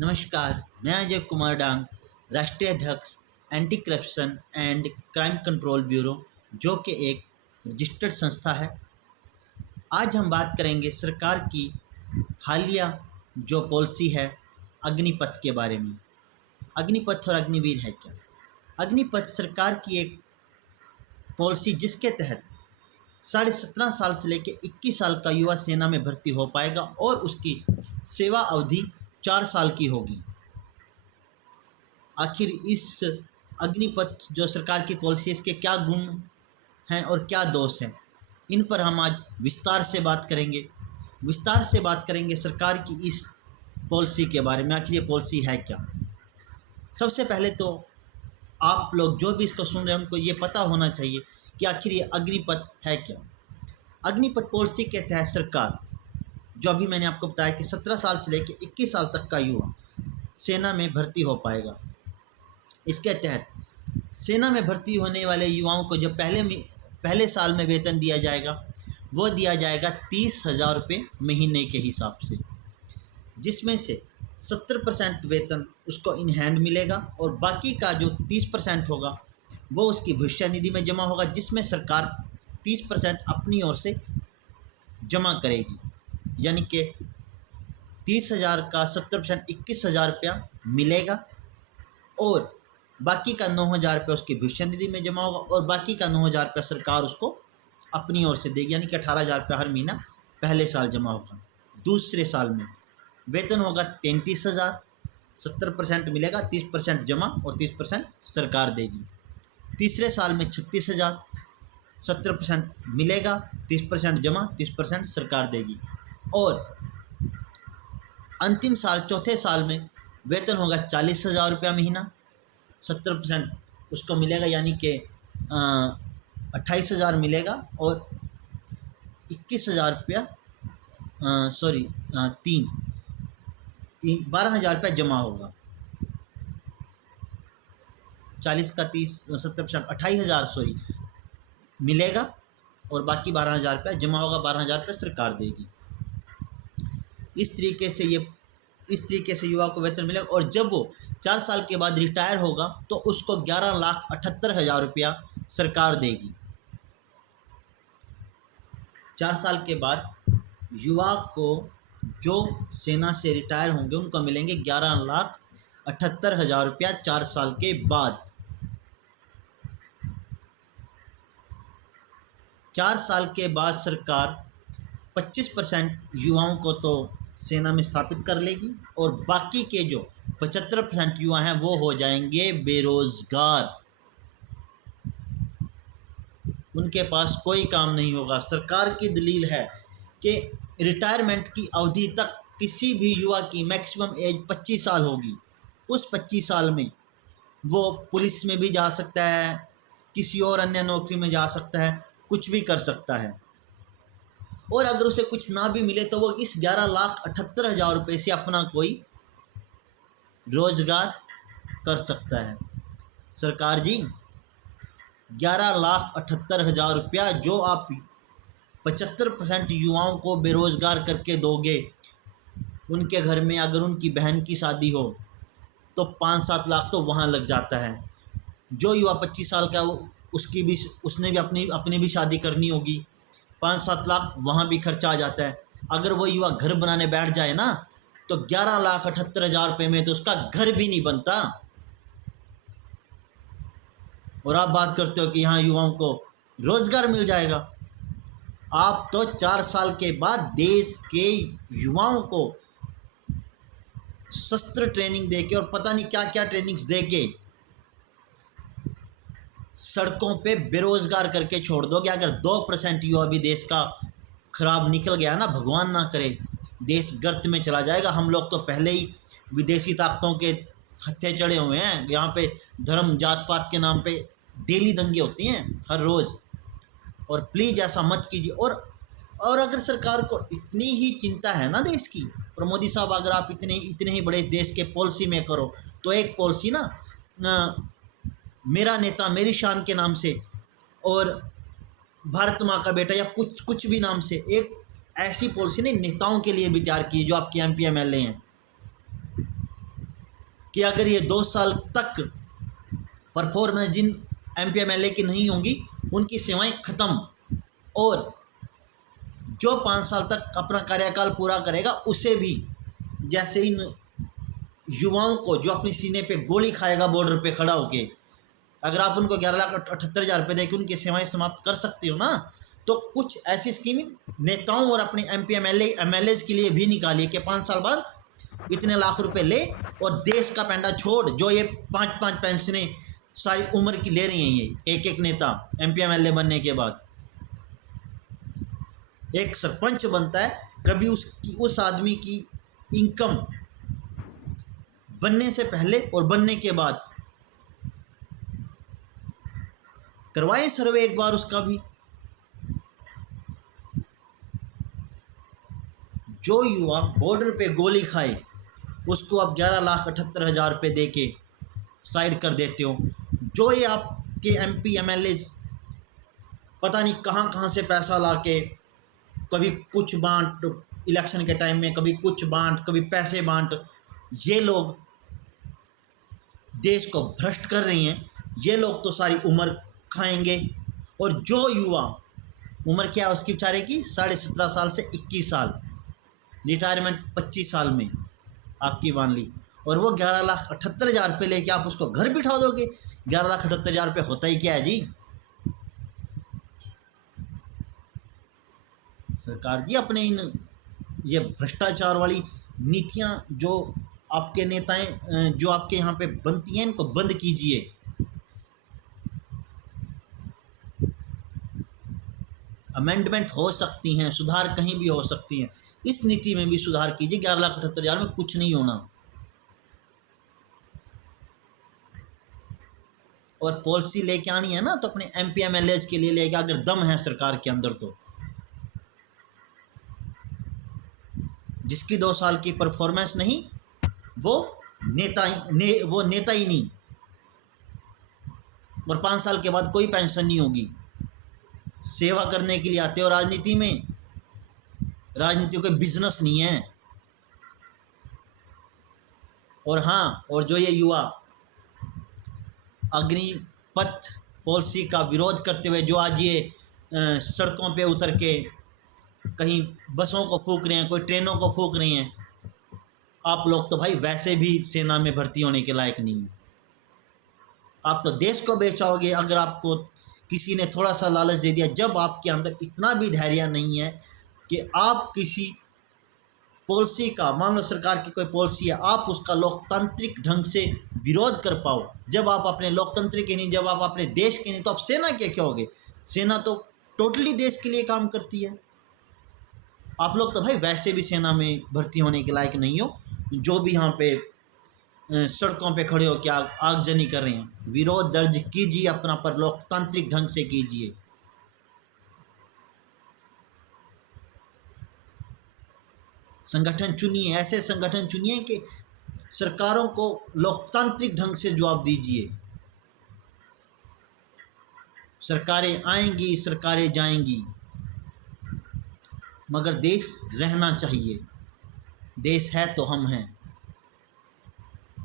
नमस्कार, मैं अजय कुमार डांग, राष्ट्रीय अध्यक्ष anti corruption and crime control bureau, जो कि एक रजिस्टर्ड संस्था है। आज हम बात करेंगे सरकार की हालिया जो पॉलिसी है अग्निपथ के बारे में। अग्निपथ और अग्निवीर है क्या? अग्निपथ सरकार की एक पॉलिसी जिसके तहत 17.5 साल से लेकर 21 साल का युवा सेना में भर्ती हो पाएगा और उसकी सेवा अवधि 4 साल की होगी। आखिर इस अग्निपथ जो सरकार की पॉलिसी है, इसके क्या गुण हैं और क्या दोष हैं, इन पर हम आज विस्तार से बात करेंगे सरकार की इस पॉलिसी के बारे में। आखिर ये पॉलिसी है क्या? सबसे पहले तो आप लोग जो भी इसको सुन रहे हैं उनको ये पता होना चाहिए कि आखिर ये अग्निपथ है क्या। अग्निपथ पॉलिसी के तहत सरकार, जो अभी मैंने आपको बताया कि 17 साल से लेकर 21 साल तक का युवा सेना में भर्ती हो पाएगा। इसके तहत सेना में भर्ती होने वाले युवाओं को जो पहले साल में वेतन दिया जाएगा वो दिया जाएगा 30,000 रुपये महीने के हिसाब से, जिसमें से 70% वेतन उसको इन हैंड मिलेगा और बाकी का जो 30% होगा वो उसकी भविष्य निधि में जमा होगा, जिसमें सरकार 30% अपनी ओर से जमा करेगी। यानी कि 30,000 का 70% 21,000 रुपया मिलेगा और बाकी का 9,000 रुपये उसकी भविष्य निधि में जमा होगा और बाकी का 9,000 रुपया सरकार उसको अपनी ओर से देगी। यानी कि 18,000 रुपया हर महीना पहले साल जमा होगा। दूसरे साल में वेतन होगा 33,000, 70% मिलेगा, 30% जमा और 30% सरकार देगी। तीसरे साल में 36,000, 70% मिलेगा, 30% जमा, 30% सरकार देगी। और अंतिम साल चौथे साल में वेतन होगा 40,000 रुपया महीना, 70% उसको मिलेगा, यानी कि 28,000 मिलेगा और 21,000 रुपया 12,000 रुपया जमा होगा। 40 का 30 70% 28,000 मिलेगा और बाकी 12,000 रुपया जमा होगा, 12,000 रुपया सरकार देगी। इस तरीके से युवा को वेतन मिलेगा और जब वो 4 साल के बाद रिटायर होगा तो उसको 11,78,000 रुपया सरकार देगी। 4 साल के बाद युवा को जो सेना से रिटायर होंगे उनको मिलेंगे 11,78,000 रुपया 4 साल के बाद। 4 साल के बाद सरकार 25% युवाओं को तो सेना में स्थापित कर लेगी और बाकी के जो 75% युवा हैं वो हो जाएंगे बेरोजगार। उनके पास कोई काम नहीं होगा। सरकार की दलील है कि रिटायरमेंट की अवधि तक किसी भी युवा की मैक्सिमम एज 25 साल होगी। उस 25 साल में वो पुलिस में भी जा सकता है, किसी और अन्य नौकरी में जा सकता है, कुछ भी कर सकता है। और अगर उसे कुछ ना भी मिले तो वो इस 11,78,000 रुपये से अपना कोई रोजगार कर सकता है। सरकार जी, 11,78,000 रुपया जो आप 75% युवाओं को बेरोजगार करके दोगे, उनके घर में अगर उनकी बहन की शादी हो तो 5-7 लाख तो वहाँ लग जाता है। जो युवा 25 साल का उसने भी अपनी भी शादी करनी होगी, 5-7 लाख वहाँ भी खर्चा आ जाता है। अगर वो युवा घर बनाने बैठ जाए ना तो 11,78,000 रुपये में तो उसका घर भी नहीं बनता। और आप बात करते हो कि यहाँ युवाओं को रोजगार मिल जाएगा। आप तो 4 साल के बाद देश के युवाओं को शस्त्र ट्रेनिंग देके और पता नहीं क्या क्या ट्रेनिंग्स देके सड़कों पे बेरोजगार करके छोड़ दोगे। अगर 2% युवा भी देश का खराब निकल गया ना, भगवान ना करे, देश गर्त में चला जाएगा। हम लोग तो पहले ही विदेशी ताकतों के हत्थे चढ़े हुए हैं। यहाँ पे धर्म जात पात के नाम पे डेली दंगे होती हैं हर रोज़। और प्लीज़ ऐसा मत कीजिए। और अगर सरकार को इतनी ही चिंता है ना देश की, और मोदी साहब अगर आप इतने ही बड़े देश के पॉलिसी मेकर हो तो एक पॉलिसी ना मेरा नेता मेरी शान के नाम से और भारत माँ का बेटा या कुछ भी नाम से एक ऐसी पॉलिसी ने नेताओं के लिए भी तैयार की जो आपके MP MLA हैं। कि अगर ये 2 साल तक परफॉर्मेंस जिन MP MLA की नहीं होंगी उनकी सेवाएं खत्म, और जो 5 साल तक अपना कार्यकाल पूरा करेगा उसे भी, जैसे इन युवाओं को जो अपनी सीने पे गोली खाएगा बॉर्डर पे खड़ा होके, अगर आप उनको 11,78,000 रुपये देकर उनकी सेवाएं समाप्त कर सकते हो ना, तो कुछ ऐसी स्कीमें नेताओं और अपने MP MLA के लिए भी निकालिए कि 5 साल बाद इतने लाख रुपए ले, और देश का पैंडा छोड़ जो ये 5-5 पेंशनें सारी उम्र की ले रही हैं ये एक एक नेता MP MLA बनने के बाद। एक सरपंच बनता है, कभी उस आदमी की इनकम बनने से पहले और बनने के बाद करवाएं सर्वे एक बार उसका भी। जो युवा बॉर्डर पे गोली खाए उसको आप 11,78,000 रुपये दे के साइड कर देते हो। जो ये आपके MP MLA पता नहीं कहाँ कहाँ से पैसा ला के, कभी कुछ बांट इलेक्शन के टाइम में, कभी कुछ बांट, कभी पैसे बांट, ये लोग देश को भ्रष्ट कर रही हैं। ये लोग तो सारी उम्र खाएंगे, और जो युवा उम्र क्या है उसकी बेचारे की 17.5 साल से 21 साल, रिटायरमेंट 25 साल में आपकी मान ली, और वो 11,78,000 रुपये लेके आप उसको घर बिठा दोगे। 11,78,000 रुपये होता ही क्या है जी। सरकार जी अपने इन ये भ्रष्टाचार वाली नीतियां जो आपके नेताएं जो आपके यहाँ पे बनती हैं, इनको बंद कीजिए। अमेंडमेंट हो सकती हैं, सुधार कहीं भी हो सकती हैं, इस नीति में भी सुधार कीजिए। 11,78,000 में कुछ नहीं होना। और पॉलिसी लेके आनी है ना तो अपने MP MLA के लिए लेके, अगर दम है सरकार के अंदर तो। जिसकी 2 साल की परफॉर्मेंस नहीं वो नेता ही नहीं, और 5 साल के बाद कोई पेंशन नहीं होगी। सेवा करने के लिए आते हो राजनीति में, राजनीति कोई बिजनेस नहीं है। और हाँ, और जो ये युवा अग्निपथ पॉलिसी का विरोध करते हुए जो आज ये सड़कों पे उतर के कहीं बसों को फूंक रहे हैं, कोई ट्रेनों को फूंक रहे हैं, आप लोग तो भाई वैसे भी सेना में भर्ती होने के लायक नहीं। आप तो देश को बेचाओगे अगर आपको किसी ने थोड़ा सा लालच दे दिया। जब आपके अंदर इतना भी धैर्य नहीं है कि आप किसी पॉलिसी का, मान लो सरकार की कोई पॉलिसी है, आप उसका लोकतांत्रिक ढंग से विरोध कर पाओ। जब आप अपने लोकतंत्र के नहीं, जब आप अपने देश के नहीं, तो आप सेना के क्या होगे। सेना तो टोटली देश के लिए काम करती है। आप लोग तो भाई वैसे भी सेना में भर्ती होने के लायक नहीं हो। जो भी यहाँ पे सड़कों पे खड़े हो क्या आगजनी कर रहे हैं, विरोध दर्ज कीजिए अपना, पर लोकतांत्रिक ढंग से कीजिए। संगठन चुनिए, ऐसे संगठन चुनिए कि सरकारों को लोकतांत्रिक ढंग से जवाब दीजिए। सरकारें आएंगी, सरकारें जाएंगी, मगर देश रहना चाहिए। देश है तो हम हैं।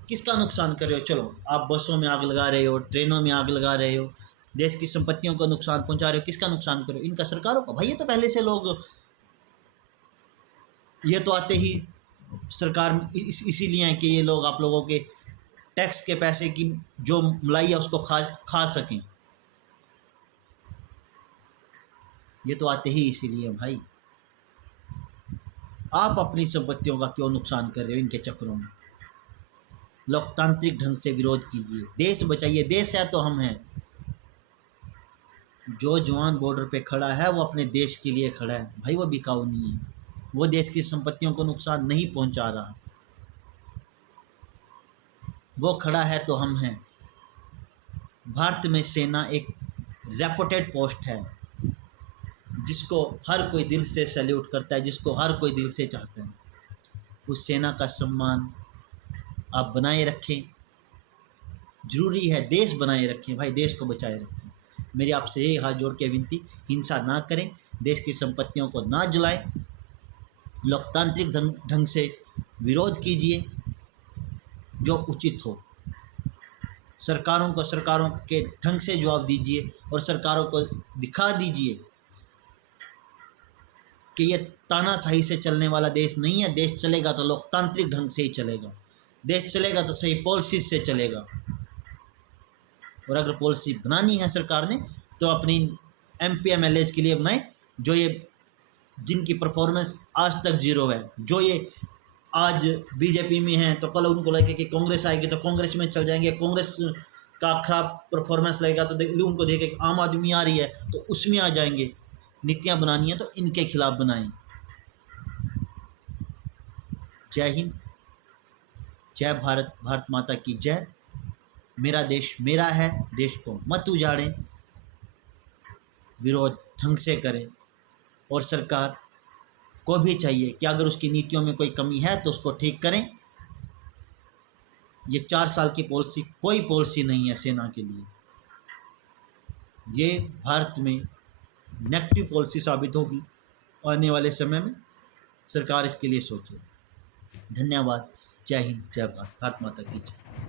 किसका नुकसान कर रहे हो? चलो आप बसों में आग लगा रहे हो, ट्रेनों में आग लगा रहे हो, देश की संपत्तियों को नुकसान पहुंचा रहे हो। किसका नुकसान कर रहे हो? इनका, सरकारों का। भाई ये तो पहले से लोग, ये तो आते ही सरकार इसीलिए है कि ये लोग आप लोगों के टैक्स के पैसे की जो मलाई है उसको खा सकें। ये तो आते ही इसीलिए भाई। आप अपनी संपत्तियों का क्यों नुकसान कर रहे हो इनके चक्करों में? लोकतांत्रिक ढंग से विरोध कीजिए, देश बचाइए। देश है तो हम हैं। जो जवान बॉर्डर पे खड़ा है वो अपने देश के लिए खड़ा है भाई, वो बिकाऊ नहीं है। वो देश की संपत्तियों को नुकसान नहीं पहुंचा रहा, वो खड़ा है तो हम हैं। भारत में सेना एक रेपुटेड पोस्ट है जिसको हर कोई दिल से सैल्यूट करता है, जिसको हर कोई दिल से चाहता है। उस सेना का सम्मान आप बनाए रखें, जरूरी है। देश बनाए रखें भाई, देश को बचाए रखें। मेरी आपसे यही हाथ जोड़ के विनती, हिंसा ना करें, देश की संपत्तियों को ना जलाएं, लोकतांत्रिक ढंग से विरोध कीजिए। जो उचित हो। सरकारों के ढंग से जवाब दीजिए और सरकारों को दिखा दीजिए कि ये तानाशाही से चलने वाला देश नहीं है। देश चलेगा तो लोकतांत्रिक ढंग से ही चलेगा, देश चलेगा तो सही पॉलिसी से चलेगा। और अगर पॉलिसी बनानी है सरकार ने तो अपनी MP MLAs के लिए बनाए, जो ये जिनकी परफॉर्मेंस आज तक जीरो है, जो ये आज बीजेपी में हैं तो कल उनको लगे कि कांग्रेस आएगी तो कांग्रेस में चल जाएंगे, कांग्रेस का खराब परफॉर्मेंस लगेगा तो उनको देखे कि आम आदमी आ रही है तो उसमें आ जाएंगे। नीतियां बनानी है तो इनके खिलाफ बनाएं। जय हिंद, जय भारत, भारत माता की जय। मेरा देश मेरा है, देश को मत उजाड़ें, विरोध ढंग से करें। और सरकार को भी चाहिए कि अगर उसकी नीतियों में कोई कमी है तो उसको ठीक करें। ये 4 साल की पॉलिसी कोई पॉलिसी नहीं है सेना के लिए, ये भारत में नेगेटिव पॉलिसी साबित होगी आने वाले समय में। सरकार इसके लिए सोचे। धन्यवाद। जय हिंद, जय भारत, भारत माता की जय।